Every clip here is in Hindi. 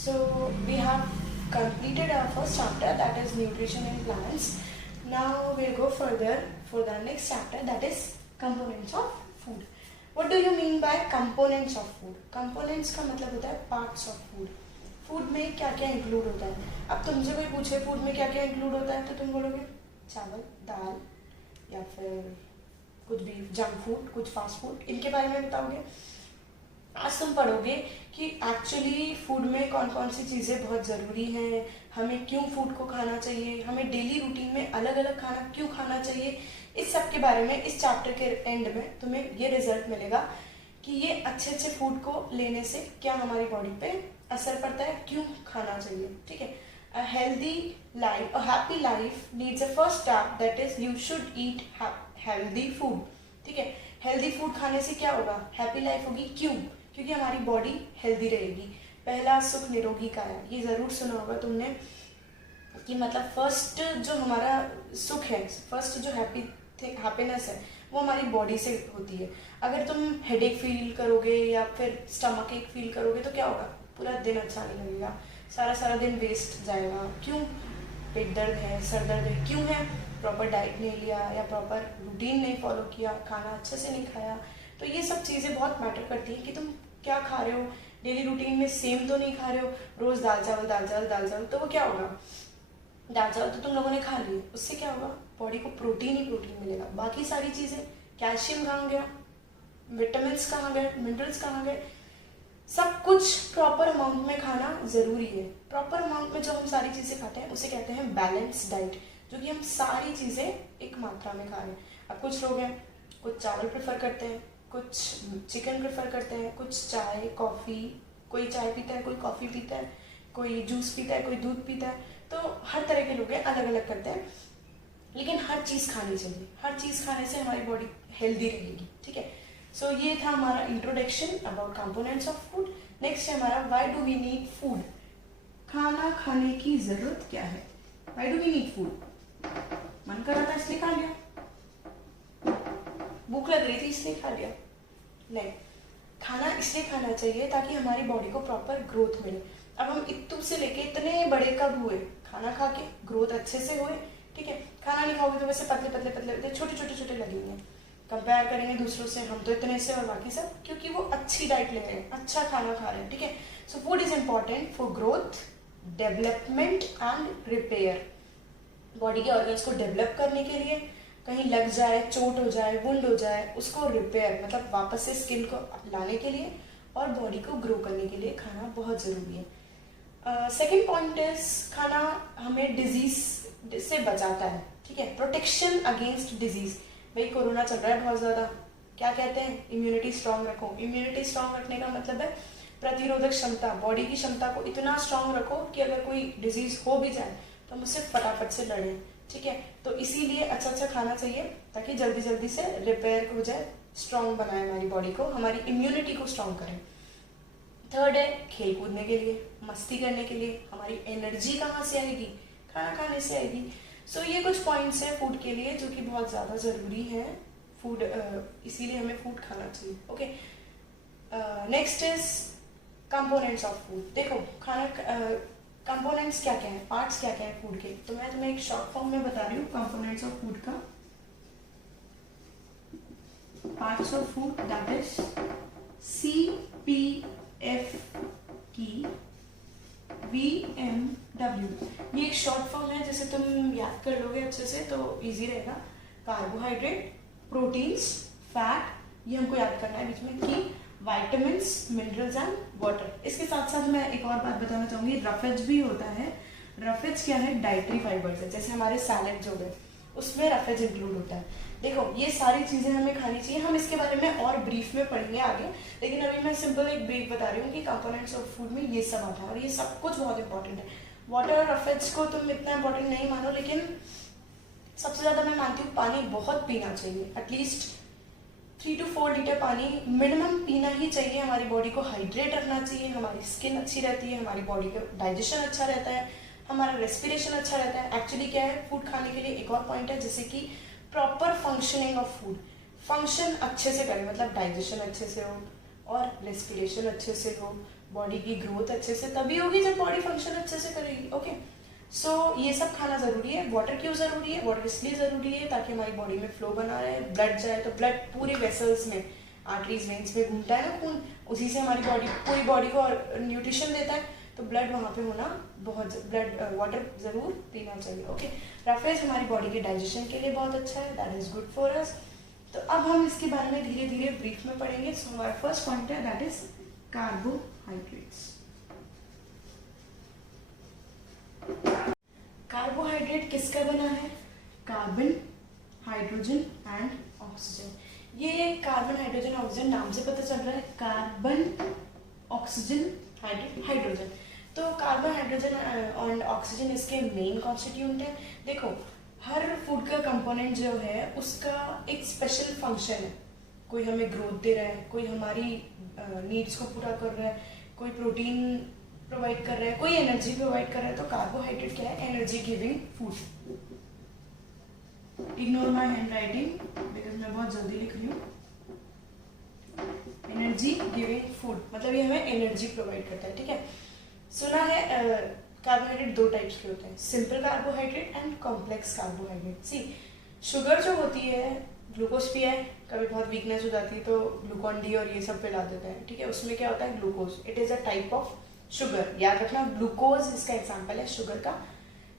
So we have completed our first chapter, that is nutrition in plants. Now we'll go further for the next chapter, that is components of food. What do you mean by components of food? Components का मतलब होता है parts of food. फूड में क्या क्या इंक्लूड होता है. अब तुमसे कोई पूछे फूड में क्या क्या इंक्लूड होता है तो तुम बोलोगे चावल, दाल या फिर कुछ भी जंक फूड, कुछ फास्ट फूड, इनके बारे में बताओगे. आज तुम पढ़ोगे कि एक्चुअली फूड में कौन कौन सी चीज़ें बहुत ज़रूरी हैं, हमें क्यों फूड को खाना चाहिए, हमें डेली रूटीन में अलग अलग खाना क्यों खाना चाहिए. इस सब के बारे में इस चैप्टर के एंड में तुम्हें ये रिजल्ट मिलेगा कि ये अच्छे अच्छे फूड को लेने से क्या हमारी बॉडी पे असर पड़ता है, क्यों खाना चाहिए. ठीक है. A healthy life, a happy life needs a first step, that is you should eat healthy food. ठीक है. हेल्दी फूड खाने से क्या होगा, हैप्पी लाइफ होगी. क्यों? क्योंकि हमारी बॉडी हेल्दी रहेगी. पहला सुख निरोगी काया, ये जरूर सुना होगा तुमने कि मतलब फर्स्ट जो हमारा सुख है, फर्स्ट जो हैप्पीनेस है वो हमारी बॉडी से होती है. अगर तुम हेडेक फील करोगे या फिर स्टमक एक फील करोगे तो क्या होगा, पूरा दिन अच्छा नहीं लगेगा, सारा दिन वेस्ट जाएगा. क्यों? पेट दर्द है, सर दर्द है. क्यों है? प्रॉपर डाइट नहीं लिया या प्रॉपर रूटीन नहीं फॉलो किया, खाना अच्छे से नहीं खाया. तो ये सब चीज़ें बहुत मैटर करती हैं कि तुम क्या खा रहे हो. डेली रूटीन में सेम तो नहीं खा रहे हो, रोज दाल चावल, तो वो क्या होगा, दाल चावल तो तुम लोगों ने खा लिए, उससे क्या होगा, बॉडी को प्रोटीन ही प्रोटीन मिलेगा. बाकी सारी चीज़ें, कैल्शियम कहाँ गया, विटामिन कहाँ गए, मिनरल्स कहाँ गए. सब कुछ प्रॉपर अमाउंट में खाना जरूरी है. प्रॉपर अमाउंट में जो हम सारी चीज़ें खाते हैं उसे कहते हैं बैलेंस डाइट, जो कि हम सारी चीज़ें एक मात्रा में खा रहे हैं. अब कुछ लोग हैं, कुछ चावल प्रेफर करते हैं, कुछ चिकन प्रेफर करते हैं, कुछ चाय कॉफ़ी, कोई चाय पीता है, कोई कॉफ़ी पीता है, कोई जूस पीता है, कोई दूध पीता है. तो हर तरह के लोग हैं, अलग अलग करते हैं. लेकिन हर चीज़ खानी चाहिए. हर चीज़ खाने से हमारी बॉडी हेल्दी रहेगी. ठीक है. सो ये था हमारा introduction about components of food. Next है हमारा why do we need food. खाना खाने की ज़रूरत क्या है. Why do we need food. मन कर रहा था इसलिए खा लिया, भूख लग रही थी इसलिए खा लिया. नहीं, खाना इसलिए खाना चाहिए ताकि हमारी बॉडी को प्रॉपर ग्रोथ मिले. अब हम इतने से लेके इतने बड़े कब हुए, खाना खा के ग्रोथ अच्छे से हुए. ठीक है. खाना नहीं खाओगे तो वैसे पतले छोटे लगेंगे. कंपेयर करेंगे दूसरों से, हम तो इतने से और बाकी सब, क्योंकि वो अच्छी डाइट ले रहे हैं, अच्छा खाना खा रहे हैं. ठीक है. So food is important for growth, development and repair. Body के ऑर्गन्स को डेवलप करने के लिए, कहीं लग जाए, चोट हो जाए, वुंड हो जाए, उसको रिपेयर मतलब वापस से स्किन को लाने के लिए और बॉडी को ग्रो करने के लिए खाना बहुत ज़रूरी है. सेकेंड पॉइंट इज खाना हमें डिजीज से बचाता है. ठीक है. Protection against disease. भाई कोरोना चल रहा है बहुत ज़्यादा, क्या कहते हैं, इम्यूनिटी स्ट्रांग रखो. इम्यूनिटी स्ट्रांग रखने का मतलब है प्रतिरोधक क्षमता, बॉडी की क्षमता को इतना स्ट्रांग रखो कि अगर कोई डिजीज हो भी जाए तो हम उससे फटाफट से लड़ें. ठीक है. तो इसीलिए अच्छा खाना चाहिए ताकि जल्दी से रिपेयर हो जाए, स्ट्रांग बनाए हमारी बॉडी को, हमारी इम्यूनिटी को स्ट्रांग करें. थर्ड है खेल कूदने के लिए, मस्ती करने के लिए. हमारी एनर्जी कहाँ से आएगी, खाना खाने से आएगी. सो ये कुछ पॉइंट्स हैं फूड के लिए जो कि बहुत ज़्यादा ज़रूरी है. फूड इसीलिए हमें फूड खाना चाहिए. Okay. Next is components of food. देखो खाना कंपोनेंट्स क्या क्या है, पार्ट्स क्या क्या है फूड के. तो मैं तुम्हें एक शॉर्ट फॉर्म में बता रही हूँ कंपोनेंट्स ऑफ फूड का. Parts of food that is CPF की VMW. ये एक शॉर्ट फॉर्म है, जैसे तुम याद कर लोगे अच्छे से तो इजी रहेगा. कार्बोहाइड्रेट, प्रोटीन्स, फैट, ये हमको याद करना है बीच में, की विटामिन्स, मिनरल्स एंड वाटर. इसके साथ साथ मैं एक और बात बताना चाहूंगी, रफेज भी होता है. रफेज क्या है, डाइटरी फाइबर्स है. जैसे हमारे सैलेड जो है उसमें रफेज इंक्लूड होता है. देखो ये सारी चीजें हमें खानी चाहिए. हम इसके बारे में और ब्रीफ में पढ़ेंगे आगे, लेकिन अभी मैं सिंपल एक ब्रीफ बता रही हूँ कि कंपोनेंट्स ऑफ फूड में ये सब आता है और ये सब कुछ बहुत इंपॉर्टेंट है. वाटर और रफेज को तुम इतना इंपॉर्टेंट नहीं मानो, लेकिन सबसे ज्यादा मैं मानती हूँ पानी बहुत पीना चाहिए. एटलीस्ट 3 to 4 लीटर पानी मिनिमम पीना ही चाहिए. हमारी बॉडी को हाइड्रेट रखना चाहिए, हमारी स्किन अच्छी रहती है, हमारी बॉडी का डाइजेशन अच्छा रहता है, हमारा रेस्पिरेशन अच्छा रहता है. एक्चुअली क्या है, फूड खाने के लिए एक और पॉइंट है, जैसे कि proper functioning of food. Function अच्छे से करें मतलब डाइजेशन अच्छे से हो और रेस्पिरेशन अच्छे से हो, बॉडी की ग्रोथ अच्छे से तभी होगी जब बॉडी फंक्शन अच्छे से करेगी। ओके, सो ये सब खाना जरूरी है। वाटर क्यों जरूरी है? वाटर इसलिए जरूरी है ताकि हमारी बॉडी में फ्लो बना रहे, ब्लड जाए तो ब्लड पूरे वेसल्स में, आर्टरीज वेन्स में घूमता है ना खून, उसी से हमारी बॉडी, पूरी बॉडी को न्यूट्रिशन देता है, तो ब्लड वहाँ पे होना बहुत, ब्लड वाटर जरूर पीना चाहिए। ओके, रफेज हमारी बॉडी के डाइजेशन के लिए बहुत अच्छा है, that is good for us. तो अब हम इसके बारे में धीरे धीरे ब्रीफ में पढ़ेंगे। सो हमारा फर्स्ट पॉइंट है दैट इज कार्बोहाइड्रेट्स। कार्बोहाइड्रेट किसका बना है? Carbon, hydrogen and oxygen. ये कार्बन, हाइड्रोजन, ऑक्सीजन नाम से पता चल रहा है, कार्बन, ऑक्सीजन, हाइड्रोजन। तो कार्बन, हाइड्रोजन और ऑक्सीजन इसके मेन कॉन्स्टिट्यूएंट है। देखो, हर फूड का कंपोनेंट जो है उसका एक स्पेशल फंक्शन है। कोई हमें ग्रोथ दे रहा है, कोई हमारी नीड्स को पूरा कर रहा है, कोई प्रोटीन प्रोवाइड कर रहा है, कोई एनर्जी प्रोवाइड कर रहा है। तो कार्बोहाइड्रेट क्या है? Energy giving food. Ignore my hand writing because मैं बहुत जल्दी लिख रही हूँ। एनर्जी गिविंग फूड मतलब ये हमें एनर्जी प्रोवाइड करता है। ठीक है, सुना है कार्बोहाइड्रेट दो टाइप्स के होते हैं, simple carbohydrate and complex carbohydrate. See, sugar जो होती है, ग्लूकोज पिया है, कभी बहुत वीकनेस हो जाती है तो ग्लूकॉन डी और ये सब पिला देते हैं। ठीक है, उसमें क्या होता है? Glucose, it is a type of sugar. याद रखना, ग्लूकोज इसका एग्जाम्पल है शुगर का,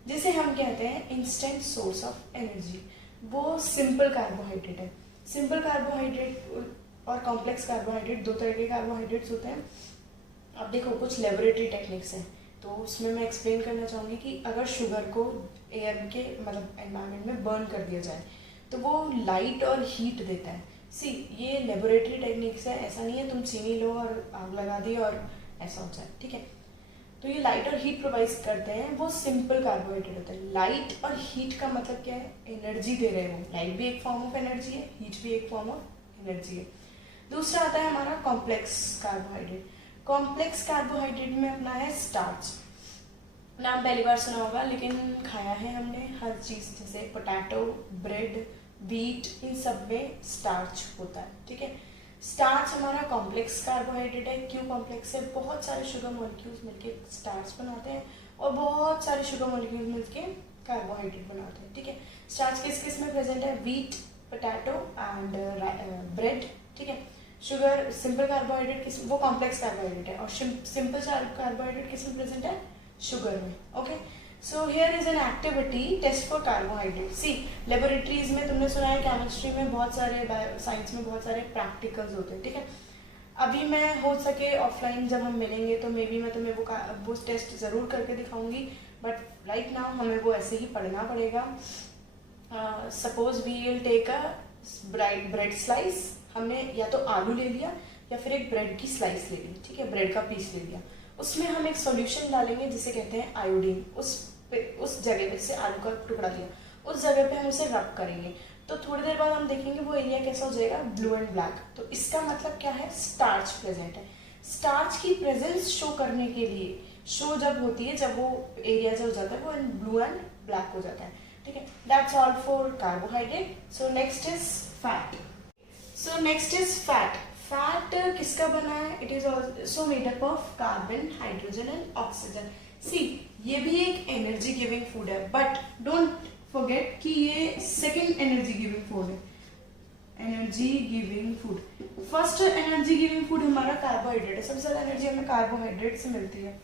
जिसे हम कहते हैं इंस्टेंट सोर्स ऑफ एनर्जी। वो सिंपल कार्बोहाइड्रेट है। सिंपल कार्बोहाइड्रेट और कॉम्प्लेक्स कार्बोहाइड्रेट दो तरह के कार्बोहाइड्रेट्स होते हैं। अब देखो, कुछ लेबोरेटरी टेक्निक्स हैं, तो उसमें मैं एक्सप्लेन करना चाहूँगी कि अगर शुगर को एयर के मतलब एनवायरनमेंट में बर्न कर दिया जाए तो वो लाइट और हीट देता है। सी, ये लेबोरेटरी टेक्निक्स है, ऐसा नहीं है तुम चीनी लो और आग लगा दी और ऐसा हो जाए। ठीक है, तो ये लाइट और हीट प्रोवाइड करते हैं, वो सिंपल कार्बोहाइड्रेट होता है। लाइट और हीट का मतलब क्या है? एनर्जी दे रहे हो। लाइट भी एक फॉर्म ऑफ एनर्जी है, हीट भी एक फॉर्म ऑफ एनर्जी है। दूसरा आता है हमारा कॉम्प्लेक्स कार्बोहाइड्रेट। कॉम्प्लेक्स कार्बोहाइड्रेट में अपना है स्टार्च। नाम पहली बार सुना होगा लेकिन खाया है हमने हर चीज, जैसे पोटैटो, ब्रेड, व्हीट, इन सब में स्टार्च होता है। ठीक है, स्टार्च हमारा कॉम्प्लेक्स कार्बोहाइड्रेट है। क्यों कॉम्प्लेक्स है? बहुत सारे शुगर मॉलिक्यूल्स मिलके स्टार्च बनाते हैं और बहुत सारे शुगर मॉलिक्यूल्स मिलके कार्बोहाइड्रेट बनाते हैं। ठीक है, स्टार्च किस किस में प्रेजेंट है? Wheat, potato and bread. ठीक है, शुगर सिंपल कार्बोहाइड्रेट किस, वो कॉम्प्लेक्स कार्बोहाइड्रेट है, और सिंपल कार्बोहाइड्रेट किस में प्रेजेंट है? शुगर में। Okay, so here is an activity test for carbohydrate. See, laboratories में तुमने सुना है, केमिस्ट्री में बहुत सारे, साइंस में बहुत सारे प्रैक्टिकल्स होते हैं। ठीक है, अभी मैं हो सके ऑफलाइन जब हम मिलेंगे तो मे बी मैं तुम्हें वो टेस्ट जरूर करके दिखाऊंगी, बट राइट नाउ हमें वो ऐसे ही पढ़ना पड़ेगा। Suppose we will take a bread slice. हमने या तो आलू ले लिया या फिर एक ब्रेड की स्लाइस ले ली। ठीक है, ब्रेड का पीस ले लिया, उसमें हम एक सॉल्यूशन डालेंगे जिसे कहते हैं आयोडीन। उस जगह पे, जैसे आलू का टुकड़ा लिया, उस जगह पे हम उसे रब करेंगे, तो थोड़ी देर बाद हम देखेंगे वो एरिया कैसा हो जाएगा? Blue and black. तो इसका मतलब क्या है? स्टार्च प्रेजेंट है। स्टार्च की प्रेजेंस शो करने के लिए, शो जब होती है जब वो एरिया जो हो जाता है वो ब्लू एंड ब्लैक हो जाता है। ठीक है, that's all for carbohydrate. So next is fat. Fat किसका बना है? It is also made up of carbon, hydrogen and oxygen. See, ये भी एक एनर्जी गिविंग फूड है, बट डोंट फॉरगेट कि ये सेकंड एनर्जी गिविंग फूड है। Energy giving food, first energy giving food हमारा कार्बोहाइड्रेट है। सबसे ज्यादा एनर्जी हमें कार्बोहाइड्रेट से मिलती है।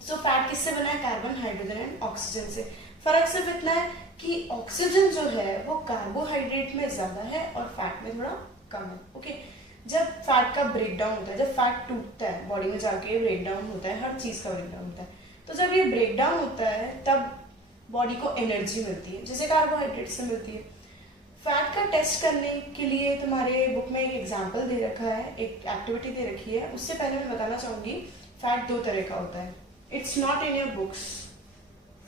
सो फैट किससे बना है? कार्बन, हाइड्रोजन एंड ऑक्सीजन से। फर्क सिर्फ इतना है कि ऑक्सीजन जो है वो कार्बोहाइड्रेट में ज्यादा है और फैट में थोड़ा कम है। ओके, जब फैट का ब्रेकडाउन होता है, जब फैट टूटता है बॉडी में जाके ब्रेकडाउन होता है, हर चीज का ब्रेकडाउन होता है, तो जब ये ब्रेकडाउन होता है तब बॉडी को एनर्जी मिलती है, जैसे कार्बोहाइड्रेट से मिलती है। फैट का टेस्ट करने के लिए तुम्हारे बुक में एक एग्जाम्पल दे रखा है, एक एक्टिविटी दे रखी है। उससे पहले मैं बताना चाहूंगी फैट दो तरह का होता है। It's not in your books.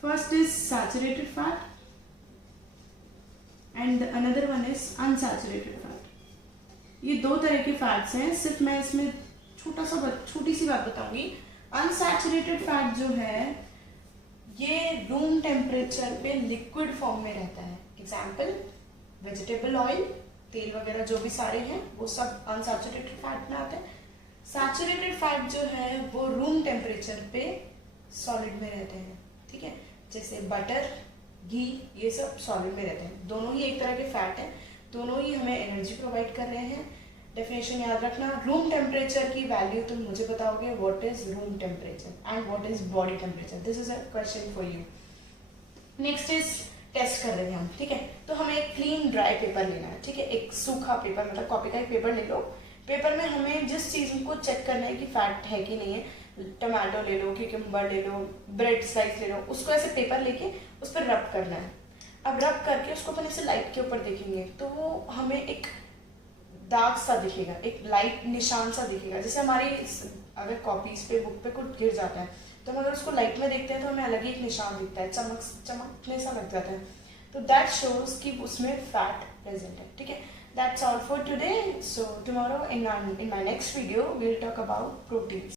First is saturated fat and another one is unsaturated fat. ये दो तरह के फैट्स हैं। सिर्फ मैं इसमें छोटी सी बात बताऊंगी। अनसैचुरेटेड फैट जो है ये रूम टेम्परेचर पे लिक्विड फॉर्म में रहता है। एग्जाम्पल, वेजिटेबल ऑयल, तेल वगैरह जो भी सारे हैं वो सब अनसैचुरेटेड फैट में आते हैं। सैचुरेटेड फैट जो है वो रूम टेम्परेचर पे सॉलिड में रहते हैं, ठीक है। जैसे बटर, घी, ये सब सॉलिड में रहते हैं। दोनों ही एक तरह के फैट हैं, दोनों ही हमें एनर्जी प्रोवाइड कर रहे हैं। डेफिनेशन याद रखना, रूम टेम्परेचर की वैल्यू तुम मुझे बताओगे, what is room temperature and what is body temperature. This is a question for you. Next is test कर रहे हैं हम, ठीक है। तो हमें एक क्लीन ड्राई पेपर लेना है, ठीक है। एक सूखा पेपर, मतलब कॉपी का एक पेपर ले लो। पेपर में हमें जिस चीज को चेक करना है कि फैट है कि नहीं है, टमाटो ले लो, क्यूकम्बर ले लो, ब्रेड स्लाइस ले लो, उसको ऐसे पेपर लेके उस पर रब करना है। अब रब करके उसको अपन ऐसे लाइट के ऊपर देखेंगे तो वो हमें एक दाग सा दिखेगा, एक लाइट निशान सा दिखेगा। जैसे हमारी अगर कॉपीज पे, बुक पे कुछ गिर जाता है तो हम अगर उसको लाइट में देखते हैं तो हमें अलग ही एक निशान दिखता है, चमकने सा लग जाता है। तो दैट शोज कि उसमें फैट प्रेजेंट है, ठीक है। That's all for today. So tomorrow in my next video we will talk about proteins.